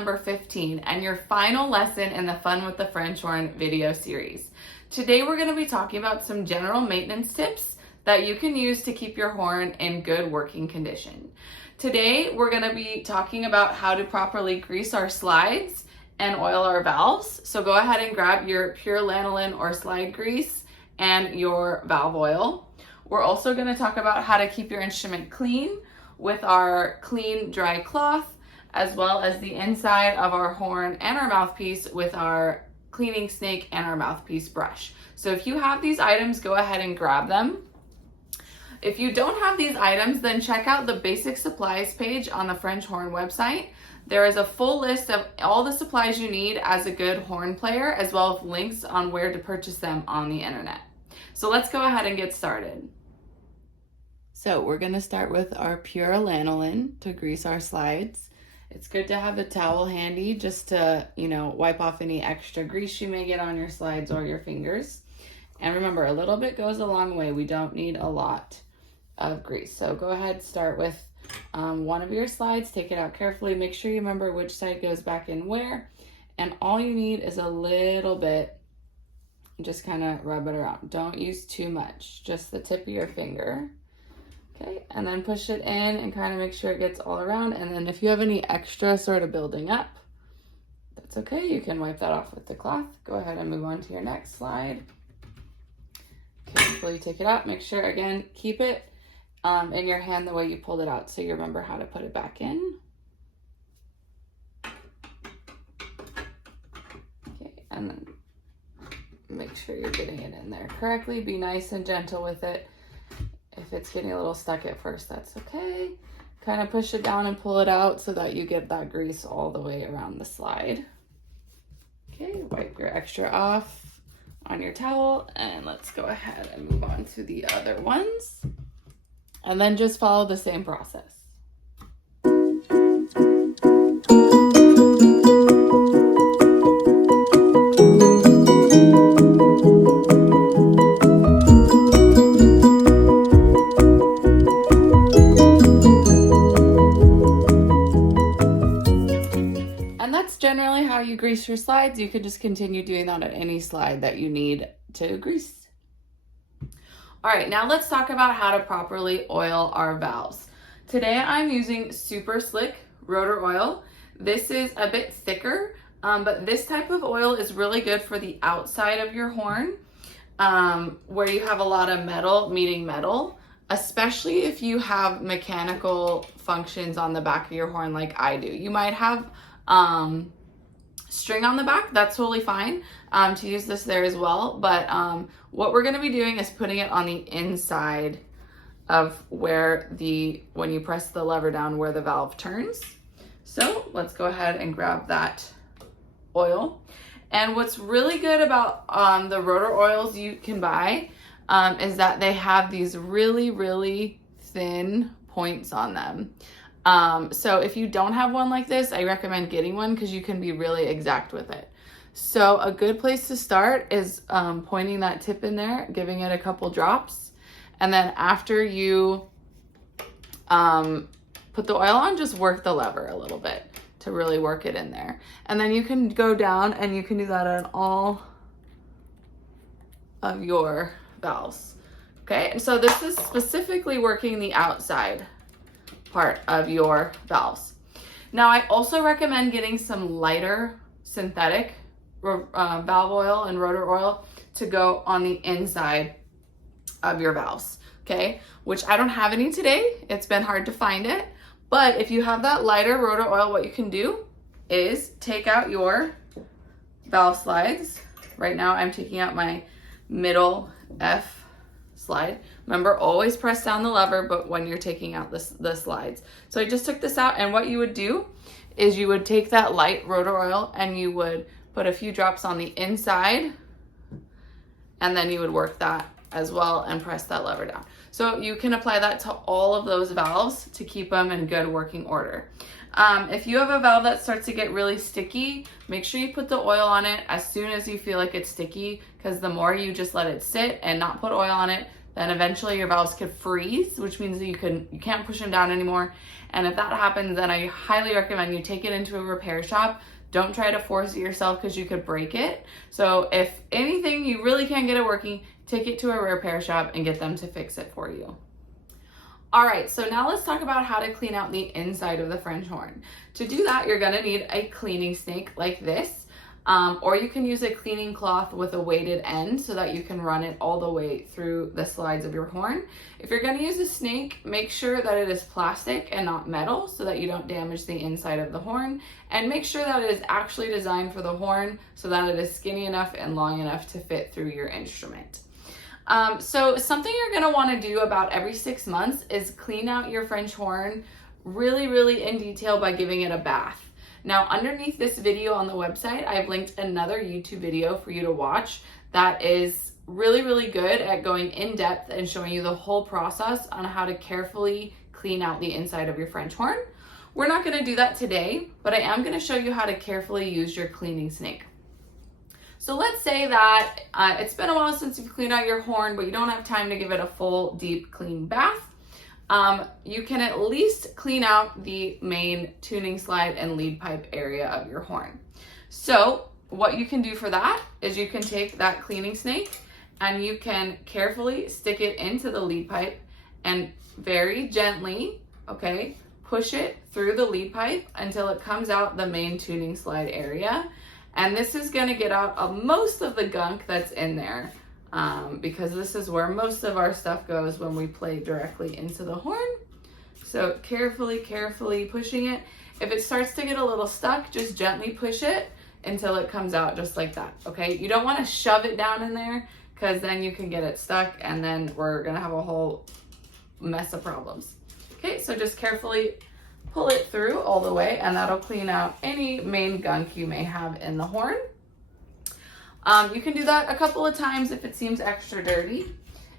number 15 and your final lesson in the Fun with the French Horn video series. Today we're going to be talking about some general maintenance tips that you can use to keep your horn in good working condition. Today we're going to be talking about how to properly grease our slides and oil our valves. So go ahead and grab your pure lanolin or slide grease and your valve oil. We're also going to talk about how to keep your instrument clean with our clean, dry cloth, as well as the inside of our horn and our mouthpiece with our cleaning snake and our mouthpiece brush. So if you have these items, go ahead and grab them. If you don't have these items, then check out the basic supplies page on the French Horn website. There is a full list of all the supplies you need as a good horn player, as well as links on where to purchase them on the internet. So let's go ahead and get started. So we're going to start with our pure lanolin to grease our slides. It's good to have a towel handy just to, wipe off any extra grease you may get on your slides or your fingers. And remember, a little bit goes a long way. We don't need a lot of grease. So go ahead, start with one of your slides, take it out carefully. Make sure you remember which side goes back in where. And all you need is a little bit. Just kind of rub it around. Don't use too much, just the tip of your finger. Okay, and then push it in and kind of make sure it gets all around. And then if you have any extra sort of building up, that's okay. You can wipe that off with the cloth. Go ahead and move on to your next slide. Carefully take it out. Make sure, again, keep it in your hand the way you pulled it out so you remember how to put it back in. Okay, and then make sure you're getting it in there correctly. Be nice and gentle with it. If it's getting a little stuck at first, that's okay. Kind of push it down and pull it out so that you get that grease all the way around the slide. Okay, wipe your extra off on your towel, and let's go ahead and move on to the other ones. And then just follow the same process. Generally how you grease your slides. You could just continue doing that at any slide that you need to grease. All right, now let's talk about how to properly oil our valves. Today I'm using Super Slick rotor oil. This is a bit thicker, but this type of oil is really good for the outside of your horn, where you have a lot of metal meeting metal, especially if you have mechanical functions on the back of your horn like I do. You might have string on the back, that's totally fine to use this there as well. But what we're going to be doing is putting it on the inside of where when you press the lever down where the valve turns. So let's go ahead and grab that oil. And what's really good about the rotor oils you can buy is that they have these really, really thin points on them. So if you don't have one like this, I recommend getting one because you can be really exact with it. So a good place to start is pointing that tip in there, giving it a couple drops. And then after you put the oil on, just work the lever a little bit to really work it in there. And then you can go down and you can do that on all of your valves. Okay, and so this is specifically working the outside part of your valves. Now I also recommend getting some lighter synthetic valve oil and rotor oil to go on the inside of your valves, okay? Which I don't have any today. It's been hard to find it. But if you have that lighter rotor oil, what you can do is take out your valve slides. Right now I'm taking out my middle F slide. Remember, always press down the lever, but when you're taking out the slides. So I just took this out, and what you would do is you would take that light rotor oil and you would put a few drops on the inside, and then you would work that as well and press that lever down. So you can apply that to all of those valves to keep them in good working order. If you have a valve that starts to get really sticky, make sure you put the oil on it as soon as you feel like it's sticky, because the more you just let it sit and not put oil on it, then eventually your valves could freeze, which means that you can't push them down anymore, And if that happens, then I highly recommend you take it into a repair shop. Don't try to force it yourself because you could break it. So if anything, you really can't get it working, take it to a repair shop and get them to fix it for you. All right, so now let's talk about how to clean out the inside of the French horn. To do that, you're gonna need a cleaning snake like this, or you can use a cleaning cloth with a weighted end so that you can run it all the way through the slides of your horn. If you're gonna use a snake, make sure that it is plastic and not metal so that you don't damage the inside of the horn, and make sure that it is actually designed for the horn so that it is skinny enough and long enough to fit through your instrument. So something you're gonna wanna do about every 6 months is clean out your French horn really in detail by giving it a bath. Now, underneath this video on the website, I've linked another YouTube video for you to watch that is really good at going in depth and showing you the whole process on how to carefully clean out the inside of your French horn. We're not gonna do that today, but I am gonna show you how to carefully use your cleaning snake. So let's say that it's been a while since you've cleaned out your horn, but you don't have time to give it a full, deep, clean bath. You can at least clean out the main tuning slide and lead pipe area of your horn. So what you can do for that is you can take that cleaning snake and you can carefully stick it into the lead pipe and very gently, okay, push it through the lead pipe until it comes out the main tuning slide area. And this is gonna get out most of the gunk that's in there because this is where most of our stuff goes when we play directly into the horn. So carefully pushing it. If it starts to get a little stuck, just gently push it until it comes out just like that, okay? You don't wanna shove it down in there because then you can get it stuck and then we're gonna have a whole mess of problems. Okay, so just carefully pull it through all the way and that'll clean out any main gunk you may have in the horn. You can do that a couple of times if it seems extra dirty.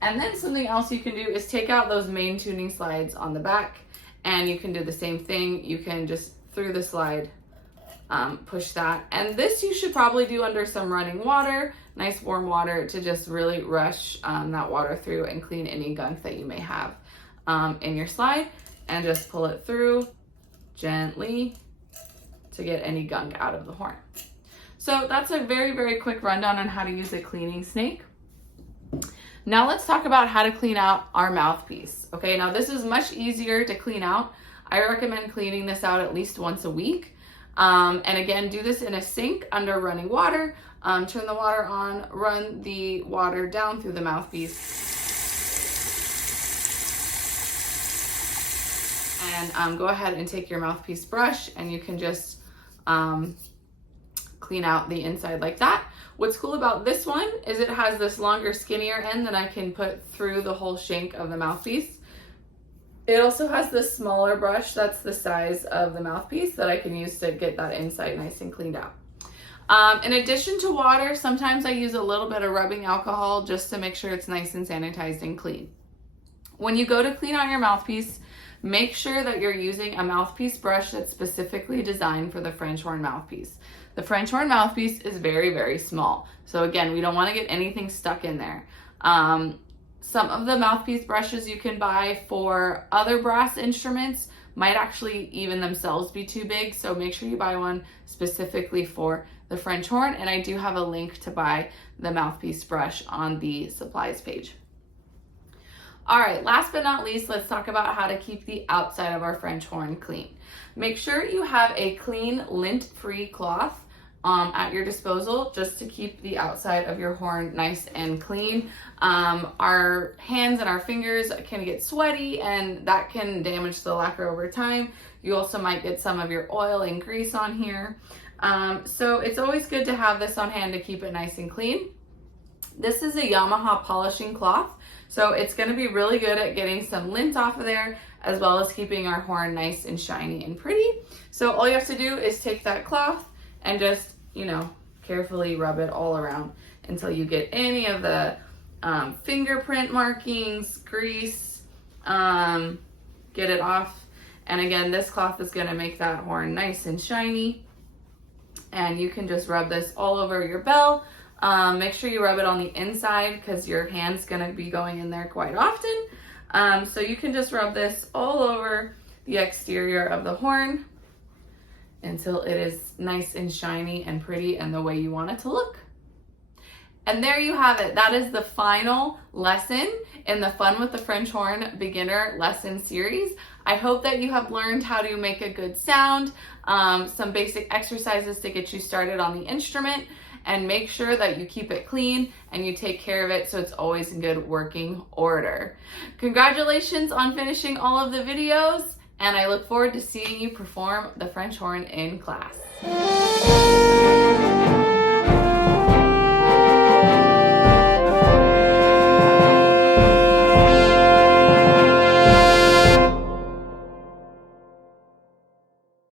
And then something else you can do is take out those main tuning slides on the back and you can do the same thing. You can just through the slide, push that. And this you should probably do under some running water, nice warm water to just really rush that water through and clean any gunk that you may have in your slide. And just pull it through gently to get any gunk out of the horn. So that's a very quick rundown on how to use a cleaning snake. Now let's talk about how to clean out our mouthpiece. Okay, now this is much easier to clean out. I recommend cleaning this out at least once a week. And again, do this in a sink under running water. Turn the water on, run the water down through the mouthpiece. And go ahead and take your mouthpiece brush and you can just clean out the inside like that. What's cool about this one is it has this longer, skinnier end that I can put through the whole shank of the mouthpiece. It also has this smaller brush that's the size of the mouthpiece that I can use to get that inside nice and cleaned out. In addition to water, sometimes I use a little bit of rubbing alcohol just to make sure it's nice and sanitized and clean. When you go to clean out your mouthpiece, make sure that you're using a mouthpiece brush that's specifically designed for the French horn mouthpiece. The French horn mouthpiece is very small. So again, we don't want to get anything stuck in there. Some of the mouthpiece brushes you can buy for other brass instruments might actually even themselves be too big. So make sure you buy one specifically for the French horn. And I do have a link to buy the mouthpiece brush on the supplies page. All right, last but not least, let's talk about how to keep the outside of our French horn clean. Make sure you have a clean, lint-free cloth at your disposal just to keep the outside of your horn nice and clean. Our hands and our fingers can get sweaty and that can damage the lacquer over time. You also might get some of your oil and grease on here. So it's always good to have this on hand to keep it nice and clean. This is a Yamaha polishing cloth. So it's going to be really good at getting some lint off of there as well as keeping our horn nice and shiny and pretty. So all you have to do is take that cloth and just, carefully rub it all around until you get any of the fingerprint markings, grease, get it off. And again, this cloth is going to make that horn nice and shiny. And you can just rub this all over your bell. Make sure you rub it on the inside because your hand's gonna be going in there quite often. So you can just rub this all over the exterior of the horn until it is nice and shiny and pretty and the way you want it to look. And there you have it. That is the final lesson in the Fun with the French Horn beginner lesson series. I hope that you have learned how to make a good sound, some basic exercises to get you started on the instrument, and make sure that you keep it clean and you take care of it so it's always in good working order. Congratulations on finishing all of the videos, and I look forward to seeing you perform the French horn in class.